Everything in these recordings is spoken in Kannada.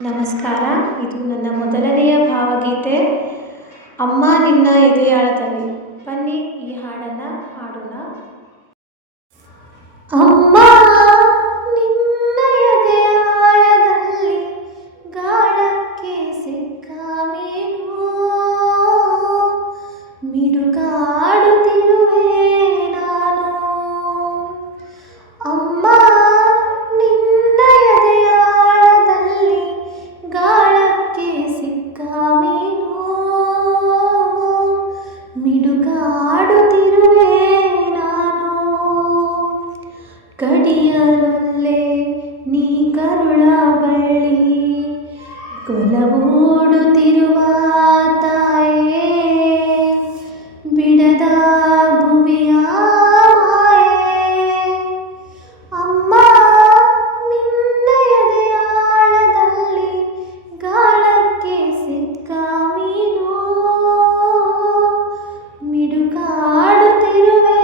ನಮಸ್ಕಾರ. ಇದು ನನ್ನ ಮೊದಲನೆಯ ಭಾವಗೀತೆ ಅಮ್ಮ ನಿನ್ನ ಎದೆಯಾಳದಲ್ಲಿ. ಬನ್ನಿ ಈ ಹಾಡನ್ನು ಹಾಡೋಣ. ಅಮ್ಮ ನಿನ್ನ ಎದೆಯಾಳದಲ್ಲಿ ಗಾಳಕ್ಕೆ ಸಿಕ್ಕ ಮೀನು, ಮಿಡುಗಾಡುತ್ತಿರುವೆ ನಾನು. ಅಮ್ಮ ನಿನ್ನ ಎದೆಯಾಳದಲ್ಲಿ ಗಾಳಕ್ಕೆ ಸಿಕ್ಕ ಮೀನು, ಮಿಡುಗಾಡುತ್ತಿರುವೆ ನಾನು. ಕಡಿಯಲೊಲ್ಲೆ ನೀ ಕರುಳ ಬಳ್ಳಿ, ಕೊಲವೂಡುತ್ತಿರುವ ತಾಯೇ, ಬಿಡದ ಭುವಿಯ ಮಾಯೆ. ಅಮ್ಮ ನಿನ್ನ ಎದೆಯಾಳದಲ್ಲಿ ಗಾಳಕ್ಕೆ ಸಿಕ್ಕ ಮೀನು, ಮಿಡುಗಾಡುತ್ತಿರುವೆ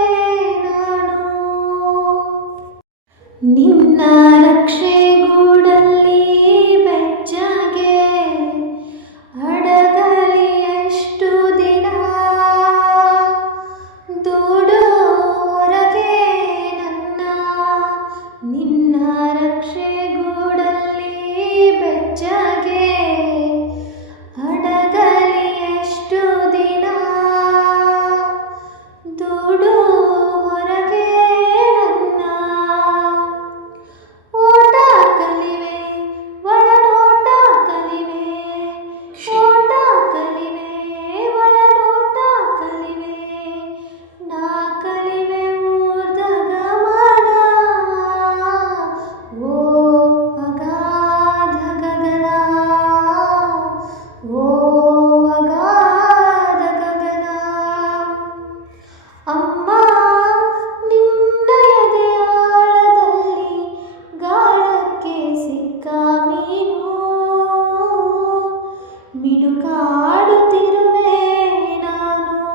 ನಾನು. ನಿನ್ನ ರಕ್ಷೆ ಗೂಡಲ್ಲಿ ಬೆಚ್ಚಗೆ ಅಡಗಲಿ ಎಷ್ಟು ದಿನ, ದೂಡು ಹೊರಗೆ ನನ್ನ. ನಿನ್ನ ರಕ್ಷೆ ಗೂಡಲ್ಲಿ ಬೆಚ್ಚಗೆ ಅಡಗಲಿ ಎಷ್ಟು ದಿನ, ದೂಡು ಹೊರಗೆ ನನ್ನ. ಓಟ ಕಲಿವೆ ಒಳನೋಟ ಕಲಿವೆ, ಓಟ ಕಲಿವೆ ಒಳನೋಟ ಕಲಿವೆ, ನಾ ಕಲಿವೆ ಊರ್ಧ ಗಮನ. ಓ ಅಗಾಧ ಗಗನ, ಓ ಅಗಾಧ ಗಗನ. ಅಮ್ಮ ನಿನ್ನ ಎದೆಯಾಳದಲ್ಲಿ ಗಾಳಕ್ಕೆ ಸಿಕ್ಕ ಮೀನು, ಮಿಡುಗಾಡುತ್ತಿರುವೆ ನಾನು.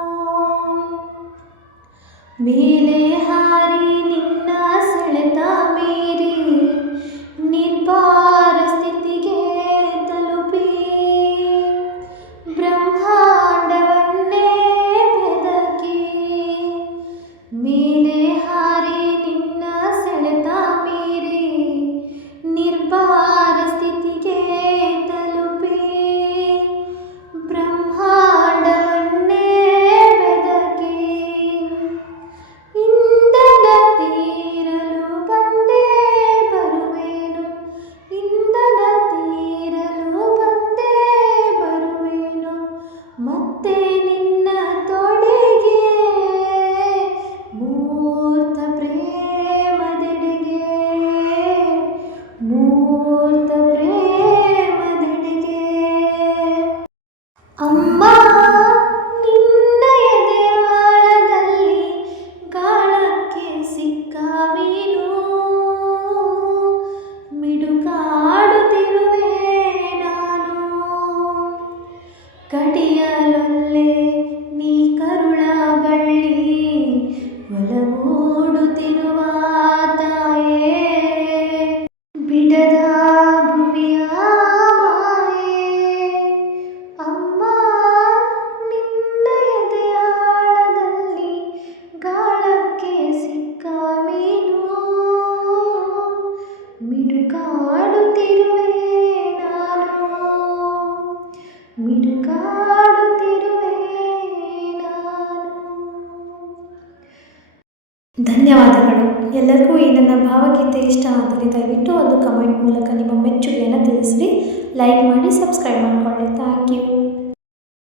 ಮೇಲೆ ಹಾರಿ ನಿನ್ನ ಸೆಳೆತ ಮೀರಿ ನಿರ್ಭಾರ ಸ್ಥಿತಿಗೆ ತಲುಪಿ, ಬ್ರಹ್ಮಾಂಡವನ್ನೇ ಬೆದಕಿ. ಮೇಲೆ ಹಾರಿ ನಿನ್ನ ಸೆಳೆತ ಮೀರಿ ನಿರ್ಭಾರ ಸ್ಥಿತಿಗೆ ತಲುಪಿ, ಬ್ರಹ್ಮಾಂಡವನ್ನೇ ಬೆದಕಿ. ಇಂಧನ ತೀರಲು ಬಂದೇ ಬರುವೆನು, ಇಂಧನ ತೀರಲು ಬಂದೇ ಬರುವೆನು, ಮತ್ತೆ ನಿನ್ನ ತೊಡೆಗೆ ಮೂರ್ತ ಪ್ರೇಮದೆಡೆಗೆ, ಮೂರ್ತ ಪ್ರೇಮದೆಡೆಗೆ. ಅಮ್ಮ ನಿನ್ನ ಎದೆಯಾಳದಲ್ಲಿ ಗಾಳಕ್ಕೆ ಸಿಕ್ಕ ಮೀನು, ಮಿಡುಗಾಡುತ್ತಿರುವೆ ನಾನು. ಕಡಿಯಲೊಲ್ಲೆ ನೀ ಕರುಳ ಬಳ್ಳಿ, ಒಲವೂಡುತ್ತಿರುವ ತಾಯೇ, ಬಿಡದ ಭುವಿಯ ಮಾಯೆ. ಅಮ್ಮ ನಿನ್ನ ಎದೆಯಾಳದಲ್ಲಿ ಗಾಳಕ್ಕೆ ಸಿಕ್ಕ ಮೀನು, ಮಿಡುಗಾಡುತ್ತಿರುವೆ ನಾನು, ಮಿಡುಗಾಡುತ್ತಿರುವೆ ನಾನು. ಧನ್ಯವಾದಗಳು. ಎಲ್ಲರಿಗೂ ಈ ನನ್ನ ಭಾವಗೀತೆ ಇಷ್ಟ ಆದರೆ ದಯವಿಟ್ಟು ಒಂದು ಕಮೆಂಟ್ ಮೂಲಕ ನಿಮ್ಮ ಮೆಚ್ಚುಗೆಯನ್ನು ತಿಳಿಸಿರಿ. ಲೈಕ್ ಮಾಡಿ, ಸಬ್ಸ್ಕ್ರೈಬ್ ಮಾಡಿಕೊಳ್ಳಿ. Thank you.